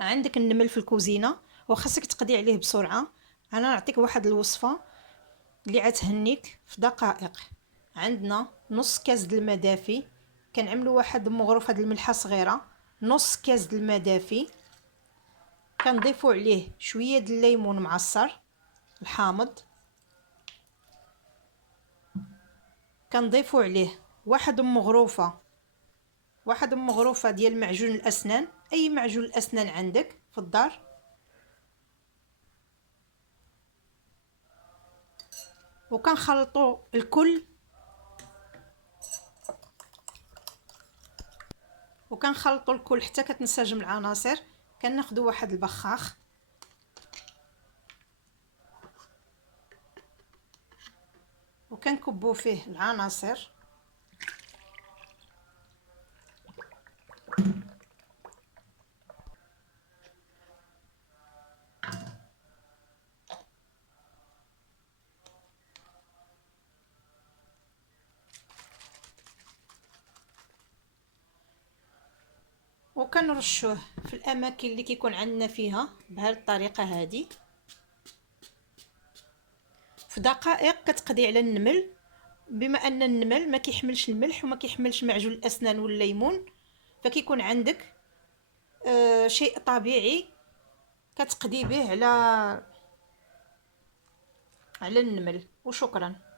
عندك النمل في الكوزينه وخاصك تقضي عليه بسرعه. انا نعطيك واحد الوصفه اللي عتهنيك في دقائق. عندنا نص كاس د الماء دافي، كنعملوا واحد مغروفه د الملحه صغيره، نص كاس د الماء دافي، كنضيفوا عليه شويه د الليمون معصر الحامض، كنضيفوا عليه واحد مغروفه ديال معجون الاسنان، اي معجون الاسنان عندك في الدار، وكنخلطوا الكل حتى كتنسجم العناصر. كناخذوا واحد البخاخ وكنكبوا فيه العناصر، وكنرشوه في الاماكن اللي كيكون عندنا فيها بهذه الطريقه هذه. في دقائق كتقضي على النمل، بما ان النمل ما كيحملش الملح وما كيحملش معجون الاسنان والليمون، فكيكون عندك شيء طبيعي كتقضي به على النمل. وشكرا.